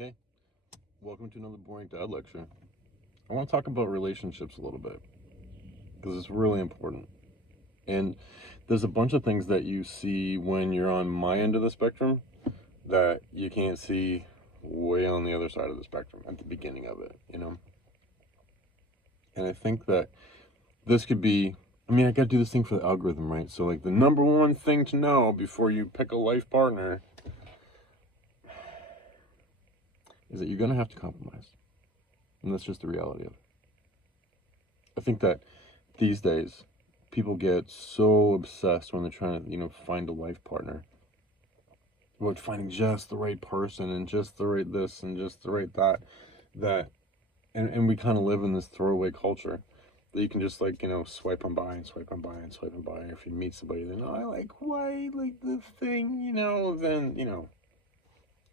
Okay, welcome to another Boring Dad lecture. I want to talk about relationships a little bit because it's really important. And there's a bunch of things that you see when you're on my end of the spectrum that you can't see way on the other side of the spectrum at the beginning of it. And I think that this could be, I got to do this thing for the algorithm, right? So, like, the number one thing to know before you pick a life partner is that you're going to have to compromise. And that's just the reality of it. I think that these days, people get so obsessed when they're trying to, find a life partner about finding just the right person and just the right this and just the right that, and we kind of live in this throwaway culture that you can just, like, swipe on by and swipe on by and swipe on by. If you meet somebody, then, oh, I like white, like the thing, then,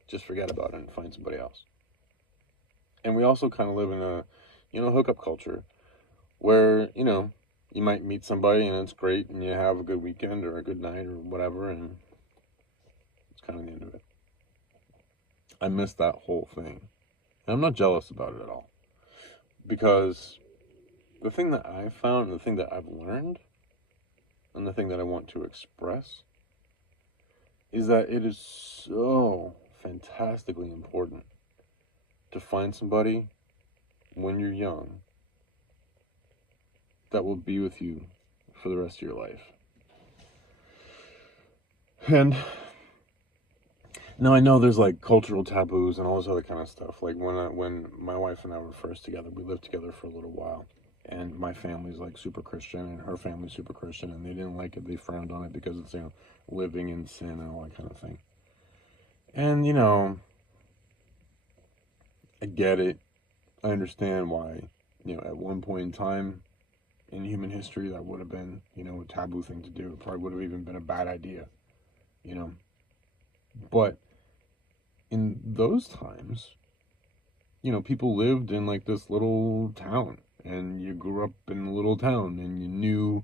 just forget about it and find somebody else. And we also kind of live in a, hookup culture where, you might meet somebody and it's great and you have a good weekend or a good night or whatever, and it's kind of the end of it. I miss that whole thing. And I'm not jealous about it at all. Because the thing that I've found, and the thing that I've learned, and the thing that I want to express, is that it is so fantastically important to find somebody when you're young that will be with you for the rest of your life. And now I know there's, like, cultural taboos and all this other kind of stuff. Like, when my wife and I were first together, we lived together for a little while, and my family's, like, super Christian and her family's super Christian, and they didn't like it. They frowned on it because it's, living in sin and all that kind of thing. And, I get it. I understand why, at one point in time in human history, that would have been, a taboo thing to do. It probably would have even been a bad idea, But in those times, people lived in, like, this little town, and you grew up in a little town, and you knew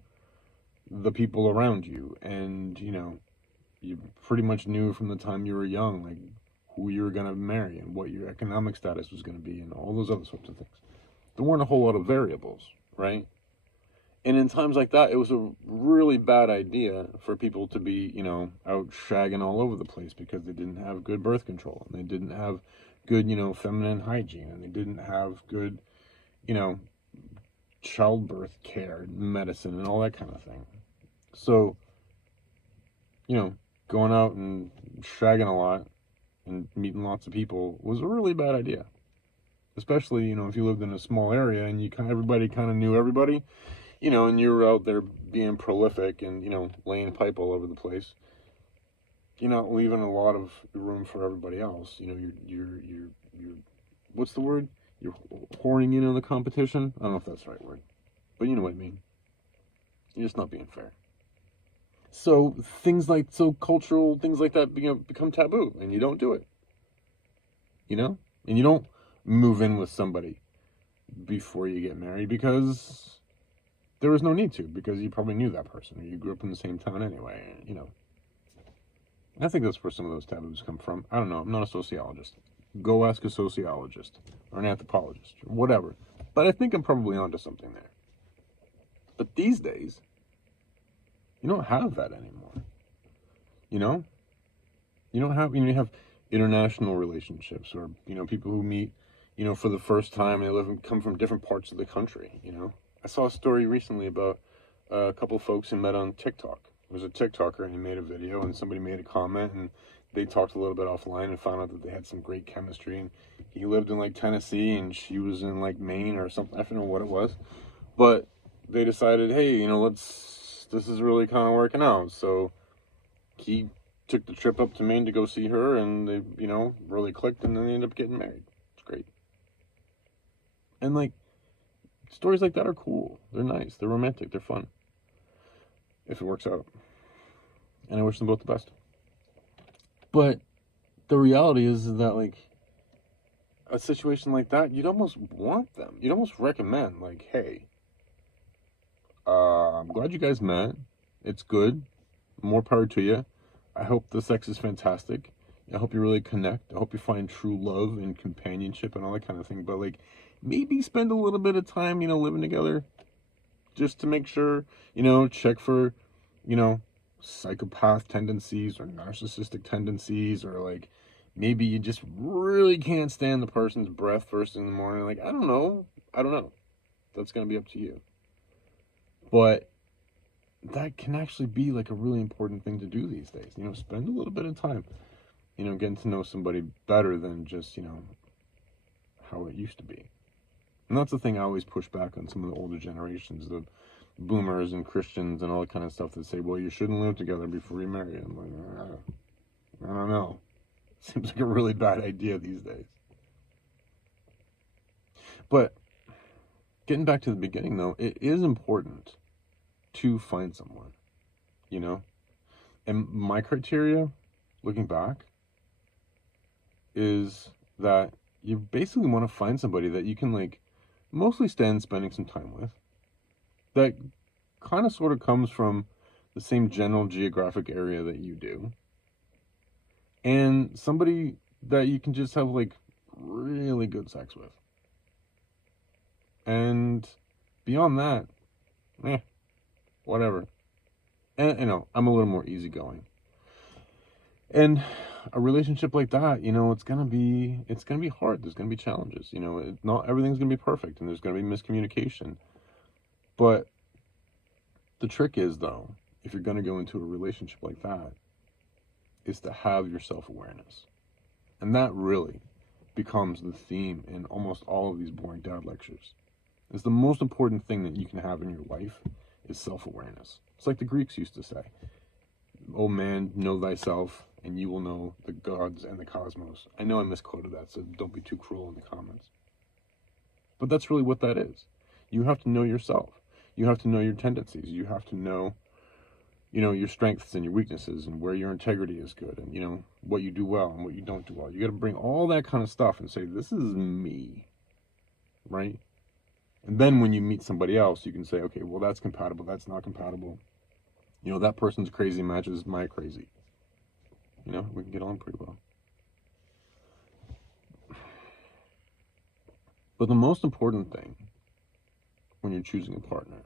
the people around you, and, you pretty much knew from the time you were young, like, who you were going to marry and what your economic status was going to be and all those other sorts of things. There weren't a whole lot of variables, right? And in times like that, it was a really bad idea for people to be, out shagging all over the place because they didn't have good birth control and they didn't have good, feminine hygiene, and they didn't have good, childbirth care, medicine, and all that kind of thing. So, going out and shagging a lot and meeting lots of people was a really bad idea. Especially, if you lived in a small area and everybody kind of knew everybody, and you were out there being prolific and, laying pipe all over the place. You're not leaving a lot of room for everybody else. You're what's the word? You're whoring in on the competition. I don't know if that's the right word, but you know what I mean. You're just not being fair. So cultural things like that, become taboo, and you don't do it. And you don't move in with somebody before you get married because there was no need to, because you probably knew that person or you grew up in the same town anyway. I think that's where some of those taboos come from. I don't know. I'm not a sociologist. Go ask a sociologist or an anthropologist or whatever. But I think I'm probably onto something there. But these days, you don't have that anymore. You don't have, you have international relationships, or, people who meet, for the first time, and come from different parts of the country. I saw a story recently about a couple of folks who met on TikTok. It was a TikToker, and he made a video, and somebody made a comment, and they talked a little bit offline and found out that they had some great chemistry. And he lived in, like, Tennessee, and she was in, like, Maine or something. I don't know what it was, but they decided, hey, this is really kind of working out. So he took the trip up to Maine to go see her, and they, really clicked, and then they ended up getting married. It's great. And, like, stories like that are cool. They're nice. They're romantic. They're fun. If it works out. And I wish them both the best. But the reality is that, like, a situation like that, you'd almost want them. You'd almost recommend, like, hey, I'm glad you guys met. It's good. More power to you. I hope the sex is fantastic. I hope you really connect. I hope you find true love and companionship and all that kind of thing. But like, maybe spend a little bit of time, living together, just to make sure, check for, you know, psychopath tendencies or narcissistic tendencies, or like maybe you just really can't stand the person's breath first in the morning. Like, I don't know. That's going to be up to you. But that can actually be like a really important thing to do these days. Spend a little bit of time, getting to know somebody better than just, how it used to be. And that's the thing I always push back on some of the older generations, the boomers and Christians and all that kind of stuff that say, well, you shouldn't live together before you marry. I'm like, I don't know. Seems like a really bad idea these days. But getting back to the beginning, though, it is important to find someone, And my criteria, looking back, is that you basically want to find somebody that you can, like, mostly stand spending some time with, that kind of sort of comes from the same general geographic area that you do, and somebody that you can just have, like, really good sex with. And beyond that, whatever. And, I'm a little more easygoing. And a relationship like that, it's gonna be hard. There's gonna be challenges. Not everything's gonna be perfect, and there's gonna be miscommunication. But the trick is, though, if you're gonna go into a relationship like that, is to have your self-awareness, and that really becomes the theme in almost all of these Boring Dad lectures. It's the most important thing that you can have in your life is self-awareness. It's like the Greeks used to say, "Oh man, know thyself, and you will know the gods and the cosmos." I know I misquoted that, so don't be too cruel in the comments. But that's really what that is. You have to know yourself. You have to know your tendencies. You have to know, your strengths and your weaknesses, and where your integrity is good, and, what you do well and what you don't do well. You got to bring all that kind of stuff and say, this is me, right? And then when you meet somebody else, you can say, okay, well, that's compatible, that's not compatible. That person's crazy matches my crazy. We can get on pretty well. But the most important thing when you're choosing a partner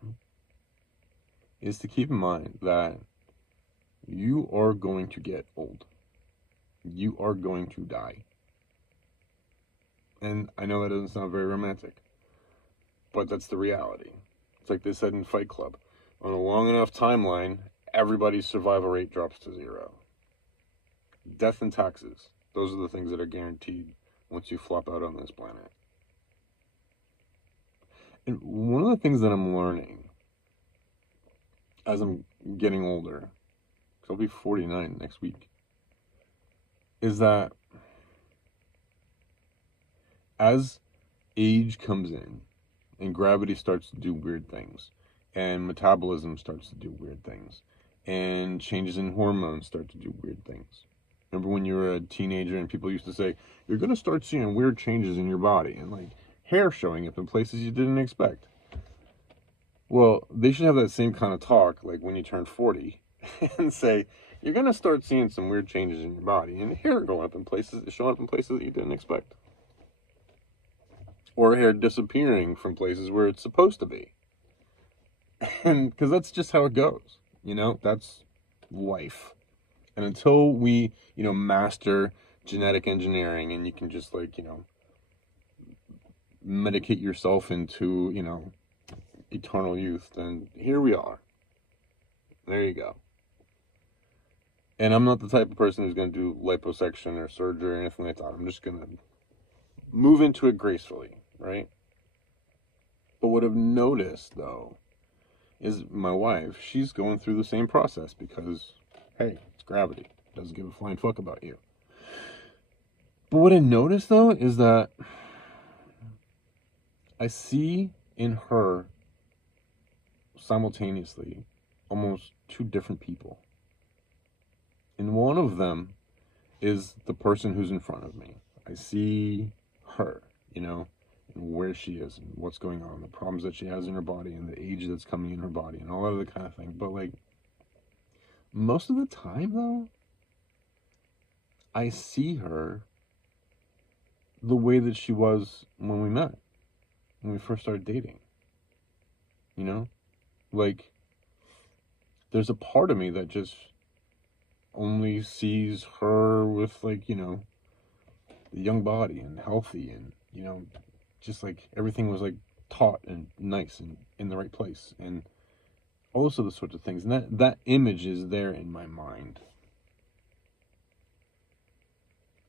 is to keep in mind that you are going to get old. You are going to die. And I know that doesn't sound very romantic, but that's the reality. It's like they said in Fight Club. On a long enough timeline, everybody's survival rate drops to 0. Death and taxes. Those are the things that are guaranteed once you flop out on this planet. And one of the things that I'm learning as I'm getting older, because I'll be 49 next week, is that as age comes in and gravity starts to do weird things, and metabolism starts to do weird things, and changes in hormones start to do weird things. Remember when you were a teenager and people used to say, you're going to start seeing weird changes in your body, and like hair showing up in places you didn't expect. Well, they should have that same kind of talk like when you turn 40 and say, you're going to start seeing some weird changes in your body, and hair showing up in places that you didn't expect. Or hair disappearing from places where it's supposed to be. And because that's just how it goes, that's life. And until we, master genetic engineering, and you can just medicate yourself into, eternal youth, then here we are. There you go. And I'm not the type of person who's going to do liposuction or surgery or anything like that. I'm just going to move into it gracefully, right? But what I've noticed, though, is my wife, she's going through the same process because, hey, it's gravity. It doesn't give a flying fuck about you. But what I noticed, though, is that I see in her simultaneously almost 2 different people. And one of them is the person who's in front of me. I see her, and where she is and what's going on, the problems that she has in her body and the age that's coming in her body and all that other kind of thing. But like most of the time, though, I see her the way that she was when we met, when we first started dating. You know? Like, there's a part of me that just only sees her with, like, you know, the young body and healthy and, you know, just like everything was like taut and nice and in the right place and all those other sorts of things. And that image is there in my mind.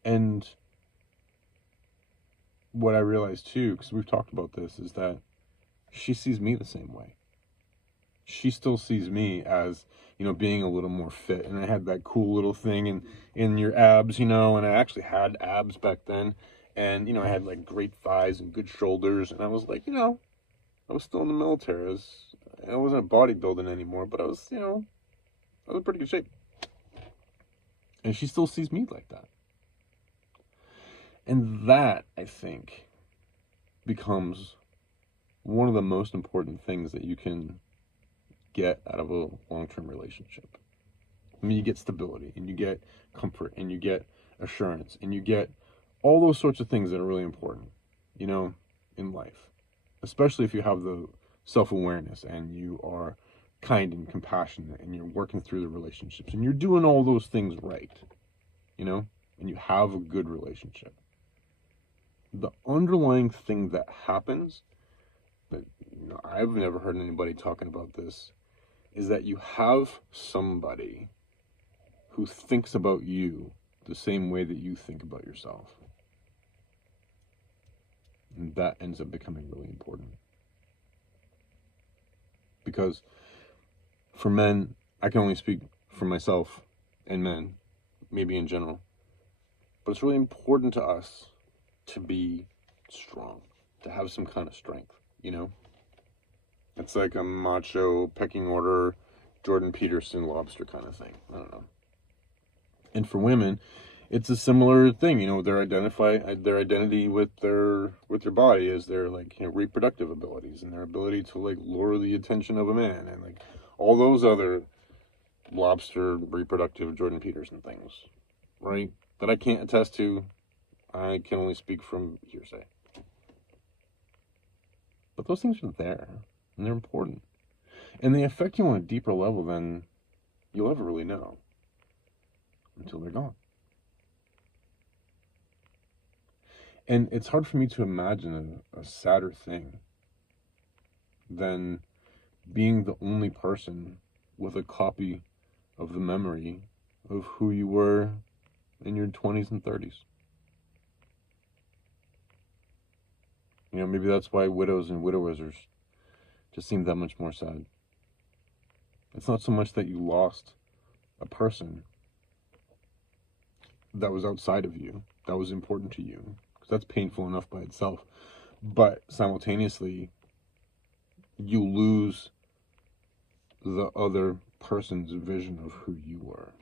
And what I realized too, because we've talked about this, is that she sees me the same way. She still sees me as, you know, being a little more fit. And I had that cool little thing in your abs, you know, and I actually had abs back then. And, you know, I had like great thighs and good shoulders. And I was like, you know, I was still in the military. I wasn't bodybuilding anymore, but I was, you know, I was in pretty good shape. And she still sees me like that. And that, I think, becomes one of the most important things that you can get out of a long-term relationship. I mean, you get stability, and you get comfort, and you get assurance, and you get all those sorts of things that are really important, you know, in life. Especially if you have the self-awareness, and you are kind and compassionate, and you're working through the relationships, and you're doing all those things right, you know, and you have a good relationship. The underlying thing that happens, that, you know, I've never heard anybody talking about this, is that you have somebody who thinks about you the same way that you think about yourself. And that ends up becoming really important. Because for men, I can only speak for myself and men, maybe in general, but it's really important to us to be strong, to have some kind of strength, you know? It's like a macho pecking order, Jordan Peterson lobster kind of thing. I don't know. And for women, it's a similar thing, you know. Their identity with their body is their, like, you know, reproductive abilities and their ability to, like, lure the attention of a man and, like, all those other lobster reproductive Jordan Peterson things, right? That I can't attest to. I can only speak from hearsay. But those things are there, and they're important. And they affect you on a deeper level than you'll ever really know until they're gone. And it's hard for me to imagine a sadder thing than being the only person with a copy of the memory of who you were in your 20s and 30s. You know, maybe that's why widows and widowers just seem that much more sad. It's not so much that you lost a person that was outside of you, that was important to you, because that's painful enough by itself. But simultaneously, you lose the other person's vision of who you were.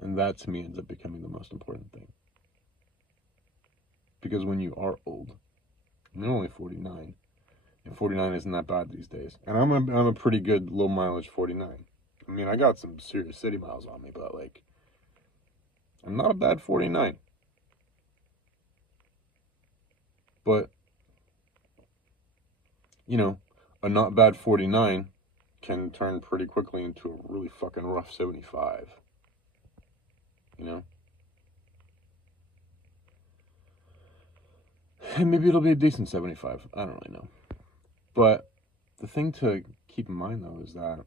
And that, to me, ends up becoming the most important thing. Because when you are old, I'm only 49, and 49 isn't that bad these days. And I'm a pretty good low mileage 49. I mean, I got some serious city miles on me, but, like, I'm not a bad 49. But, you know, a not bad 49 can turn pretty quickly into a really fucking rough 75. You know? And maybe it'll be a decent 75. I don't really know. But the thing to keep in mind, though, is that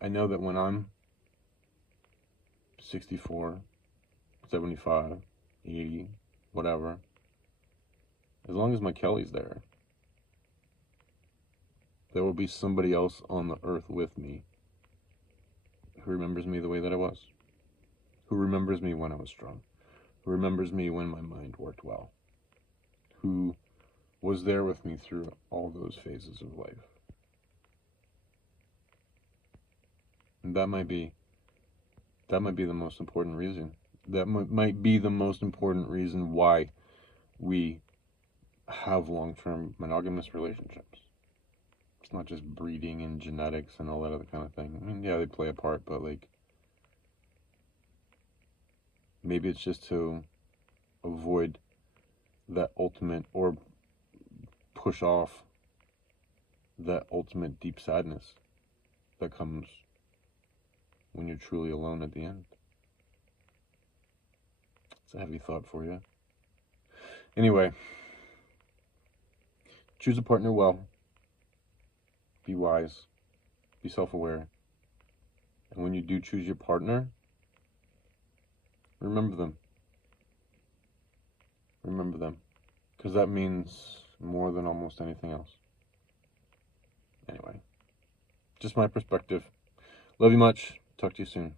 I know that when I'm 64, 75, 80, whatever, as long as my Kelly's there, there will be somebody else on the earth with me who remembers me the way that I was, who remembers me when I was strong, who remembers me when my mind worked well, who was there with me through all those phases of life. And that might be the most important reason. That might be the most important reason why we have long-term monogamous relationships. It's not just breeding and genetics and all that other kind of thing. I mean, yeah, they play a part, but like, maybe it's just to avoid that ultimate, or push off that ultimate deep sadness that comes when you're truly alone at the end. It's a heavy thought for you. Anyway, choose a partner well. Be wise. Be self-aware. And when you do choose your partner, remember them. Remember them. Because that means more than almost anything else. Anyway, just my perspective. Love you much. Talk to you soon.